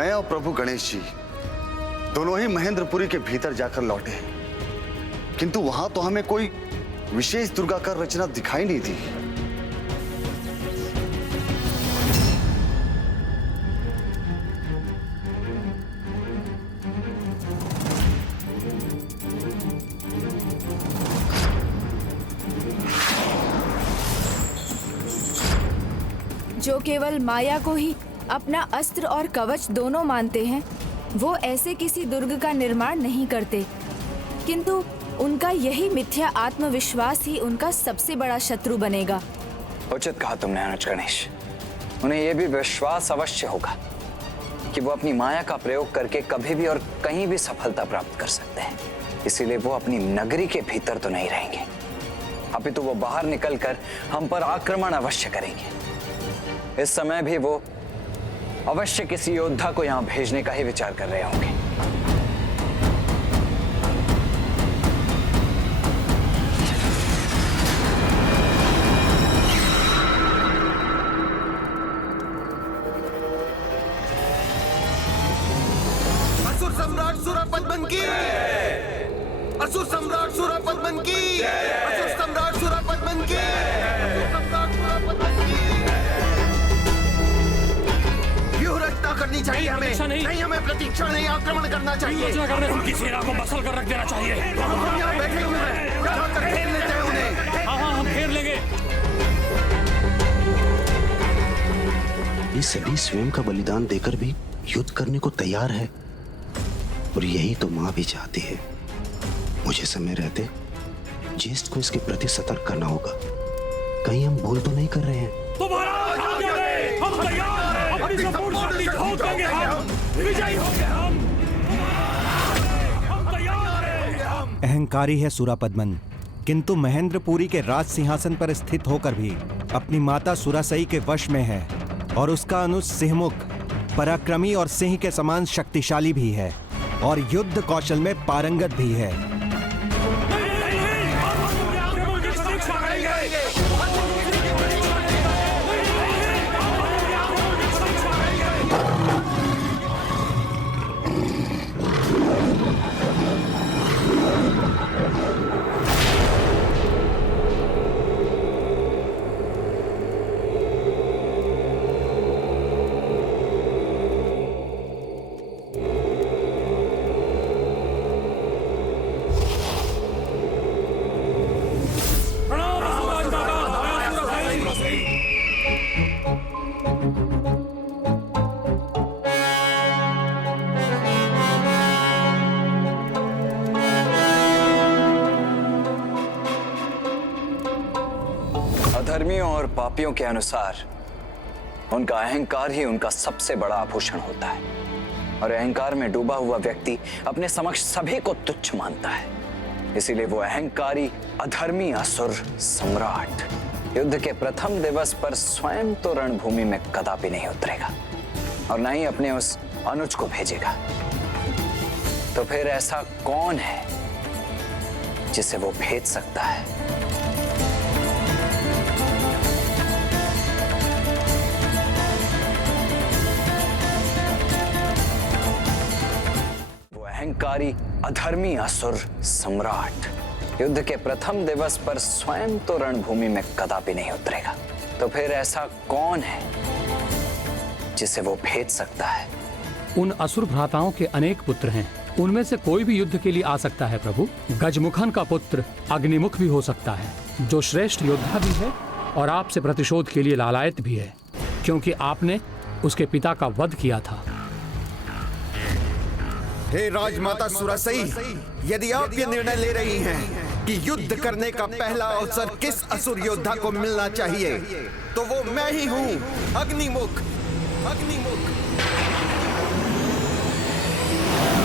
मैं और प्रभु गणेश जी दोनों ही महेंद्रपुरी के भीतर जाकर लौटे, किंतु वहां तो हमें कोई विशेष दुर्गाकार रचना दिखाई नहीं दी। जो केवल माया को ही अपना अस्त्र और कवच दोनों मानते हैं, वो ऐसे किसी दुर्ग का निर्माण नहीं करते, किंतु उनका यही मिथ्या आत्मविश्वास ही उनका सबसे बड़ा शत्रु बनेगा। उचित कहा तुमने अनुज गणेश। उन्हें यह भी विश्वास अवश्य होगा कि वो अपनी माया का प्रयोग करके कभी भी और कहीं भी सफलता प्राप्त कर सकते हैं, इसीलिए वो अपनी नगरी के भीतर तो नहीं रहेंगे, अपितु वो बाहर निकलकर हम पर आक्रमण अवश्य करेंगे। इस समय भी वो अवश्य किसी योद्धा को यहां भेजने का ही विचार कर रहे होंगे। असुर सम्राट सूरपद्मन की, असुर सम्राट सूरपद्मन की, असुर सम्राट सूरपद्मन की, सम्राट सूरपद्मन की। करनी चाहिए हमें, नहीं हमें प्रतीक्षा नहीं, आक्रमण करना चाहिए। उनकी सेना को मसल कर रख देना चाहिए। हम यहाँ बैठे हुए हैं, जाकर घेर लेते हैं उन्हें। हाँ, हम घेर लेंगे। ये सभी स्वयं का बलिदान देकर भी युद्ध करने को तैयार है, और यही तो माँ भी चाहती है। मुझे समय रहते ज्येष्ठ को इसके प्रति सतर्क करना होगा। कहीं हम भूल तो नहीं कर रहे हैं। हम तैयार हैं, अपनी संपूर्ण शक्ति झोंक देंगे हम, विजयी होंगे हम तैयार हैं। अहंकारी है सूरापद्मन, किंतु महेंद्रपुरी के राज सिंहासन पर स्थित होकर भी अपनी माता सुरासई के वश में है, और उसका अनुज सिंहमुख पराक्रमी और सिंह के समान शक्तिशाली भी है, और युद्ध कौशल में पारंगत भी है। अधर्मियों और पापियों के अनुसार उनका अहंकार ही उनका सबसे बड़ा आभूषण होता है, और अहंकार में डूबा हुआ व्यक्ति अपने समक्ष सभी को तुच्छ मानता है। इसीलिए वो अहंकारी अधर्मी असुर सम्राट युद्ध के प्रथम दिवस पर स्वयं तो रणभूमि में कदापि नहीं उतरेगा, और न ही अपने उस अनुज को भेजेगा। तो फिर ऐसा कौन है जिसे वो भेज सकता है? अहंकारी अधर्मी असुर सम्राट युद्ध के प्रथम दिवस पर स्वयं तो रणभूमि में कदापि नहीं उतरेगा। तो फिर ऐसा कौन है जिसे वो भेज सकता है? उन असुर भ्राताओं के अनेक पुत्र हैं, उनमें से कोई भी युद्ध के लिए आ सकता है प्रभु। गजमुखन का पुत्र अग्निमुख भी हो सकता है, जो श्रेष्ठ योद्धा भी है और आपसे प्रतिशोध के लिए लालायत भी है, क्योंकि आपने उसके पिता का वध किया था। हे राजमाता सुरासई, यदि आप ये निर्णय ले रही हैं कि युद्ध करने का पहला अवसर किस असुर योद्धा को मिलना चाहिए, तो वो मैं ही हूँ, अग्निमुख। अग्निमुख।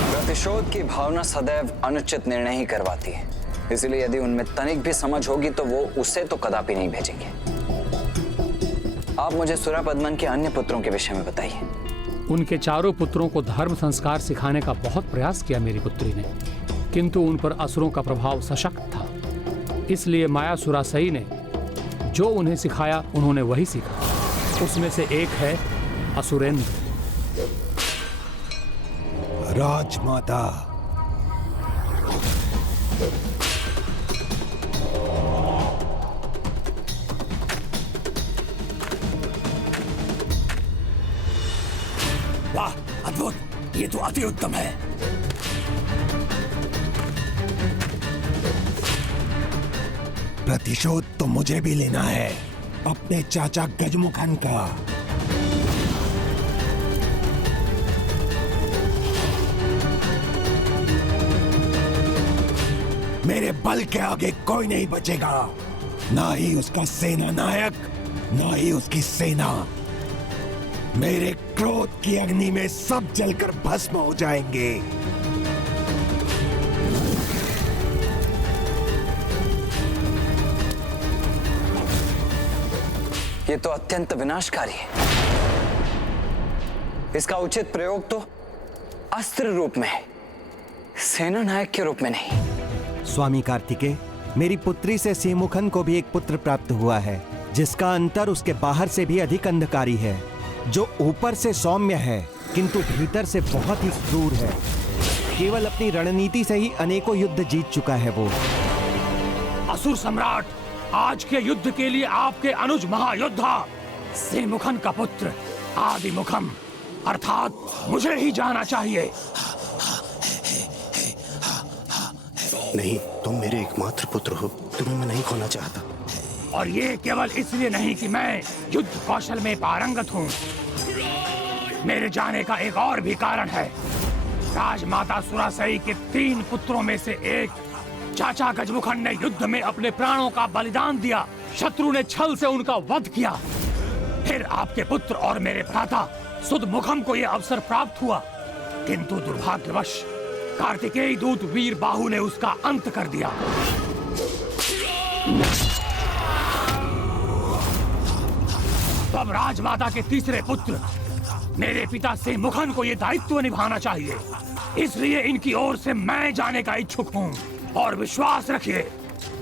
प्रतिशोध की भावना सदैव अनुचित निर्णय ही करवाती है, इसलिए यदि उनमें तनिक भी समझ होगी तो वो उसे तो कदापि नहीं भेजेंगे। आप मुझे सूरापद्मन के अन्य पुत्रों के विषय में बताइए। उनके चारों पुत्रों को धर्म संस्कार सिखाने का बहुत प्रयास किया मेरी पुत्री ने, किंतु उन पर असुरों का प्रभाव सशक्त था। इसलिए माया सुरासई ने जो उन्हें सिखाया उन्होंने वही सीखा। उसमें से एक है असुरेंद्र। राजमाता। वाह, अद्भुत! ये तो अति उत्तम है। प्रतिशोध तो मुझे भी लेना है अपने चाचा गजमुखन का। मेरे बल के आगे कोई नहीं बचेगा, ना ही उसका सेना नायक, ना ही उसकी सेना। मेरे क्रोध की अग्नि में सब जलकर भस्म हो जाएंगे। ये तो अत्यंत विनाशकारी है। इसका उचित प्रयोग तो अस्त्र रूप में है, सेना नायक के रूप में नहीं। स्वामी कार्तिकेय, मेरी पुत्री से सिंहमुखन को भी एक पुत्र प्राप्त हुआ है, जिसका अंतर उसके बाहर से भी अधिक अंधकारी है, जो ऊपर से सौम्य है किंतु भीतर से बहुत ही क्रूर है। केवल अपनी रणनीति से ही अनेकों युद्ध जीत चुका है वो। असुर सम्राट, आज के युद्ध के लिए आपके अनुज महायोद्धा सिंहमुखन का पुत्र आदिमुखम अर्थात मुझे ही जाना चाहिए। नहीं, तुम मेरे एकमात्र पुत्र हो, तुम्हें मैं नहीं खोना चाहता। और ये केवल इसलिए नहीं कि मैं युद्ध कौशल में पारंगत हूँ। मेरे जाने का एक और भी कारण है। राजमाता सुरासई के 3 पुत्रों में से एक चाचा गजमुखन ने युद्ध में अपने प्राणों का बलिदान दिया। शत्रु ने छल से उनका वध किया। फिर आपके पुत्र और मेरे भ्राता सुदमुखम को यह अवसर प्राप्त हुआ, किंतु दुर्भाग्यवश कार्तिकेय दूत वीर बाहु ने उसका अंत कर दिया। तब राजमाता के तीसरे पुत्र मेरे पिता सिंहमुखन को यह दायित्व निभाना चाहिए। इसलिए इनकी ओर से मैं जाने का इच्छुक हूँ। और विश्वास रखिए,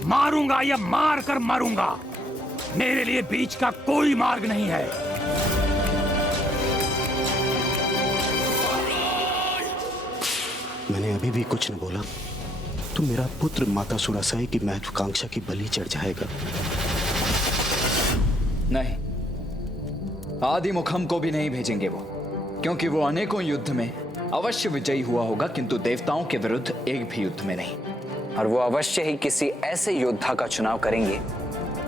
मारूंगा या मार कर मरूंगा, मेरे लिए बीच का कोई मार्ग नहीं है। मैंने अभी भी कुछ न बोला तो मेरा पुत्र माता सुरासई की महत्वाकांक्षा की बलि चढ़ जाएगा। नहीं, आदिमुखम को भी नहीं भेजेंगे वो, क्योंकि वो अनेकों युद्ध में अवश्य विजयी हुआ होगा, किंतु देवताओं के विरुद्ध एक भी युद्ध में नहीं। और वो अवश्य ही किसी ऐसे योद्धा का चुनाव करेंगे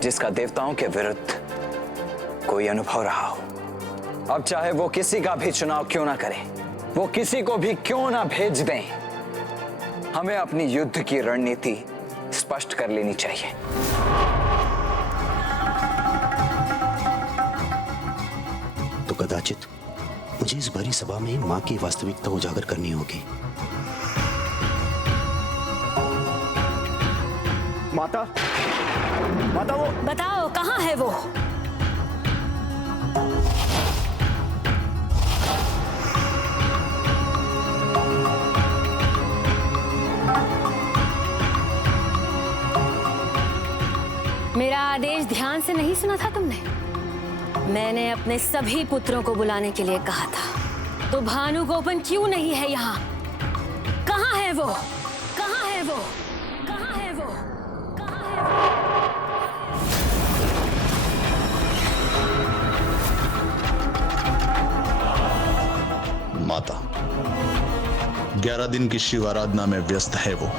जिसका देवताओं के विरुद्ध कोई अनुभव रहा हो। अब चाहे वो किसी का भी चुनाव क्यों ना करें, वो किसी को भी क्यों ना भेज दें, हमें अपनी युद्ध की रणनीति स्पष्ट कर लेनी चाहिए। तो कदाचित मुझे इस भरी सभा में ही मां की वास्तविकता उजागर करनी होगी। माता, माता वो बताओ कहाँ है वो? मेरा आदेश ध्यान से नहीं सुना था तुमने? मैंने अपने सभी पुत्रों को बुलाने के लिए कहा था, तो भानुगोपन क्यों नहीं है यहाँ? कहाँ है वो? कहाँ है वो? कहाँ है वो? कहाँ है वो? माता, 11 दिन की शिव आराधना में व्यस्त है वो।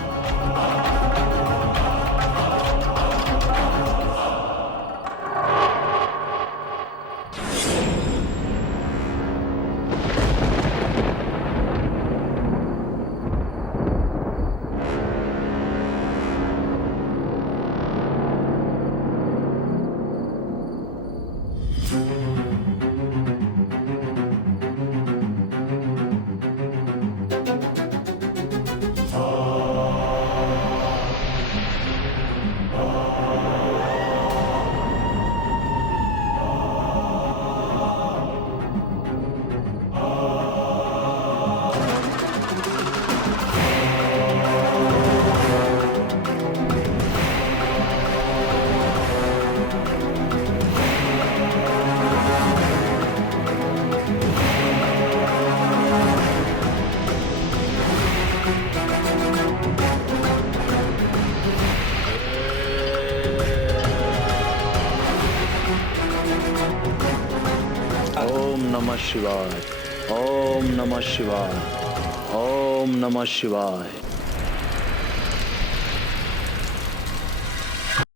ओम नमः शिवाय, ओम नमः शिवाय, ओम नमः शिवाय।